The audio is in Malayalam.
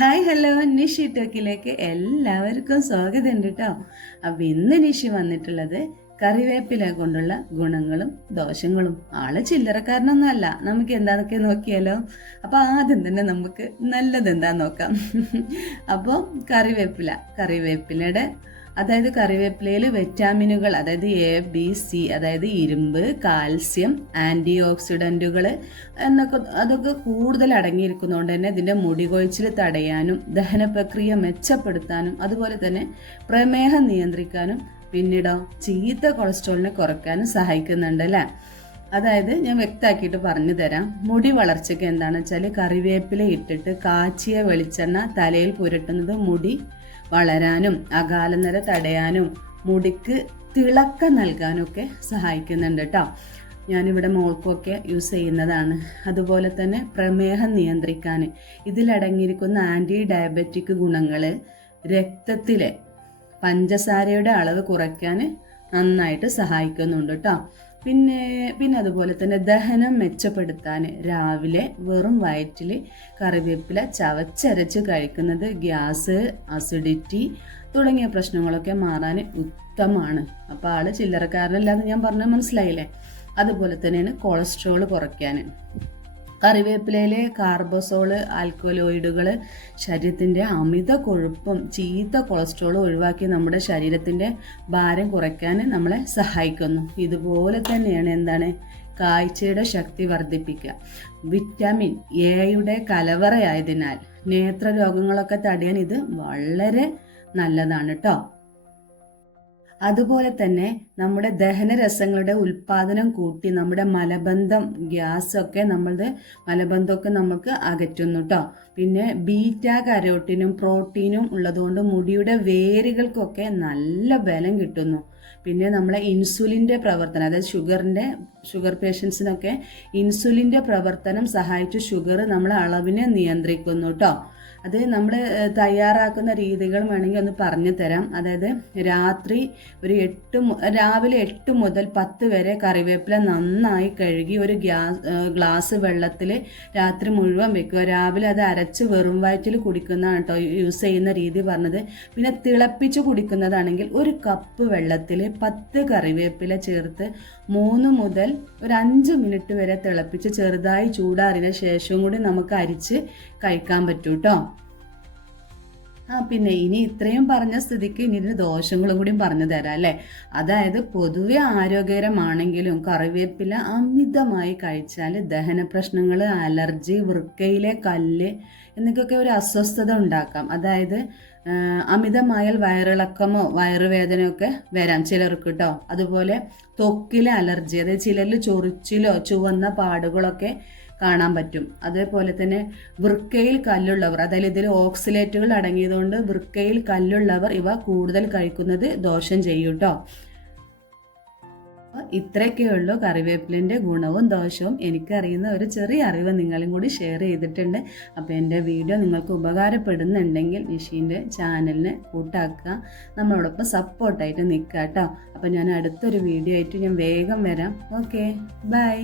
ഹായ് ഹലോ നിഷി ടോക്കിലേക്ക് എല്ലാവർക്കും സ്വാഗതം ഉണ്ട് കേട്ടോ. അപ്പം ഇന്ന് നിഷി വന്നിട്ടുള്ളത് കറിവേപ്പില കൊണ്ടുള്ള ഗുണങ്ങളും ദോഷങ്ങളും. ആള് ചില്ലറക്കാരനൊന്നും അല്ല. നമുക്ക് എന്താന്നൊക്കെ നോക്കിയാലോ. അപ്പോൾ ആദ്യം തന്നെ നമുക്ക് നല്ലത് എന്താന്ന് നോക്കാം. അപ്പോൾ കറിവേപ്പിലയുടെ അതായത് കറിവേപ്പിലയിൽ വിറ്റാമിനുകൾ, അതായത് എ ബി സി, അതായത് ഇരുമ്പ്, കാൽസ്യം, ആൻറ്റി ഓക്സിഡൻറ്റുകൾ എന്നൊക്കെ അതൊക്കെ കൂടുതൽ അടങ്ങിയിരിക്കുന്നതുകൊണ്ട് തന്നെ ഇതിൻ്റെ മുടി കൊഴിച്ചിൽ തടയാനും ദഹന പ്രക്രിയ മെച്ചപ്പെടുത്താനും അതുപോലെ തന്നെ പ്രമേഹം നിയന്ത്രിക്കാനും പിന്നീടോ ചീത്ത കൊളസ്ട്രോളിനെ കുറയ്ക്കാനും സഹായിക്കുന്നുണ്ട് അല്ലേ. അതായത് ഞാൻ വ്യക്തമാക്കിയിട്ട് പറഞ്ഞു തരാം. മുടി വളർച്ചയ്ക്ക് എന്താണെന്ന് വെച്ചാൽ കറിവേപ്പില ഇട്ടിട്ട് കാച്ചിയ വെളിച്ചെണ്ണ തലയിൽ പുരട്ടുന്നത് മുടി വളരാനും അകാലനര തടയാനും മുടിക്ക് തിളക്കം നൽകാനും ഒക്കെ സഹായിക്കുന്നുണ്ട് കേട്ടോ. ഞാനിവിടെ മോൾക്കൊക്കെ യൂസ് ചെയ്യുന്നതാണ്. അതുപോലെ തന്നെ പ്രമേഹം നിയന്ത്രിക്കാൻ ഇതിലടങ്ങിയിരിക്കുന്ന ആൻറ്റി ഡയബറ്റിക് ഗുണങ്ങൾ രക്തത്തിലെ പഞ്ചസാരയുടെ അളവ് കുറയ്ക്കാൻ നന്നായിട്ട് സഹായിക്കുന്നുണ്ട് കേട്ടോ. പിന്നെ അതുപോലെ തന്നെ ദഹനം മെച്ചപ്പെടുത്താൻ രാവിലെ വെറും വയറ്റിൽ കറിവേപ്പില ചവച്ചരച്ച് കഴിക്കുന്നത് ഗ്യാസ്, അസിഡിറ്റി തുടങ്ങിയ പ്രശ്നങ്ങളൊക്കെ മാറാൻ ഉത്തമമാണ്. അപ്പോൾ ആള് ചില്ലറക്കാരനല്ലാന്ന് ഞാൻ പറഞ്ഞാൽ മനസ്സിലായില്ലേ. അതുപോലെ തന്നെയാണ് കൊളസ്ട്രോൾ കുറയ്ക്കാൻ. കറിവേപ്പിലയിലെ കാർബോസോള്, ആൽക്കലോയിഡുകൾ ശരീരത്തിൻ്റെ അമിത കൊഴുപ്പും ചീത്ത കൊളസ്ട്രോളും ഒഴിവാക്കി നമ്മുടെ ശരീരത്തിൻ്റെ ഭാരം കുറയ്ക്കാൻ നമ്മളെ സഹായിക്കുന്നു. ഇതുപോലെ തന്നെയാണ് എന്താണ് കാഴ്ചയുടെ ശക്തി വർദ്ധിപ്പിക്കുക. വിറ്റാമിൻ എയുടെ കലവറയായതിനാൽ നേത്രരോഗങ്ങളൊക്കെ തടയാൻ ഇത് വളരെ നല്ലതാണ് കേട്ടോ. അതുപോലെ തന്നെ നമ്മുടെ ദഹനരസങ്ങളുടെ ഉൽപാദനം കൂട്ടി നമ്മുടെ മലബന്ധം, ഗ്യാസൊക്കെ മലബന്ധമൊക്കെ നമുക്ക് അകറ്റുന്നു കേട്ടോ. പിന്നെ ബീറ്റ കരോട്ടിനും പ്രോട്ടീനും ഉള്ളതുകൊണ്ട് മുടിയുടെ വേരുകൾക്കൊക്കെ നല്ല ബലം കിട്ടുന്നു. പിന്നെ നമ്മളെ ഇൻസുലിൻ്റെ പ്രവർത്തനം, അതായത് ഷുഗർ പേഷ്യൻസിനൊക്കെ ഇൻസുലിൻ്റെ പ്രവർത്തനം സഹായിച്ച് ഷുഗർ നമ്മളെ അളവിനെ നിയന്ത്രിക്കുന്നു കേട്ടോ. അത് നമ്മൾ തയ്യാറാക്കുന്ന രീതികൾ വേണമെങ്കിൽ ഒന്ന് പറഞ്ഞു തരാം. അതായത് രാവിലെ 8 മുതൽ 10 വരെ കറിവേപ്പില നന്നായി കഴുകി ഒരു ഗ്ലാസ് വെള്ളത്തിൽ രാത്രി മുഴുവൻ വെക്കുക. രാവിലെ അത് അരച്ച് വെറും വയറ്റിൽ കുടിക്കുന്നതാണ് കേട്ടോ യൂസ് ചെയ്യുന്ന രീതി പറഞ്ഞത്. പിന്നെ തിളപ്പിച്ച് കുടിക്കുന്നതാണെങ്കിൽ 1 കപ്പ് വെള്ളത്തിൽ 10 കറിവേപ്പില ചേർത്ത് 3 മുതൽ ഒരു 5 മിനിറ്റ് വരെ തിളപ്പിച്ച് ചെറുതായി ചൂടാറിന് ശേഷം കൂടി നമുക്ക് അരിച്ച് കഴിക്കാൻ പറ്റൂ കേട്ടോ. പിന്നെ ഇനി ഇത്രയും പറഞ്ഞ സ്ഥിതിക്ക് ഇനി ഇതിന് ദോഷങ്ങളും കൂടി പറഞ്ഞു തരാം അല്ലേ. അതായത് പൊതുവെ ആരോഗ്യകരമാണെങ്കിലും കറിവേപ്പില അമിതമായി കഴിച്ചാൽ ദഹന പ്രശ്നങ്ങൾ, അലർജി, വൃക്കയിലെ കല്ല് എന്നൊക്കെ ഒരു അസ്വസ്ഥത ഉണ്ടാക്കാം. അതായത് അമിതമായാൽ വയറിളക്കമോ വയറുവേദനയോ ഒക്കെ വരാം ചിലർക്ക് കേട്ടോ. അതുപോലെ ത്വക്കിലെ അലർജി, അതായത് ചിലരിൽ ചൊറിച്ചിലോ ചുവന്ന പാടുകളൊക്കെ കാണാൻ പറ്റും. അതേപോലെ തന്നെ വൃക്കയിൽ കല്ലുള്ളവർ, അതായത് ഇതിൽ ഓക്സിലേറ്റുകൾ അടങ്ങിയതുകൊണ്ട് വൃക്കയിൽ കല്ലുള്ളവർ ഇവ കൂടുതൽ കഴിക്കുന്നത് ദോഷം ചെയ്യും കേട്ടോ. ഇത്രയൊക്കെ ഉള്ളൂ കറിവേപ്പിലിൻ്റെ ഗുണവും ദോഷവും. എനിക്കറിയുന്ന ഒരു ചെറിയ അറിവ് നിങ്ങളും കൂടി ഷെയർ ചെയ്തിട്ടുണ്ട്. അപ്പോൾ എൻ്റെ വീഡിയോ നിങ്ങൾക്ക് ഉപകാരപ്പെടുന്നുണ്ടെങ്കിൽ നിഷീൻ്റെ ചാനലിനെ കൂട്ടാക്കുക, നമ്മളോടൊപ്പം സപ്പോർട്ടായിട്ട് നിൽക്കുക കേട്ടോ. അപ്പോൾ ഞാൻ അടുത്തൊരു വീഡിയോ ആയിട്ട് ഞാൻ വേഗം വരാം. Okay, by.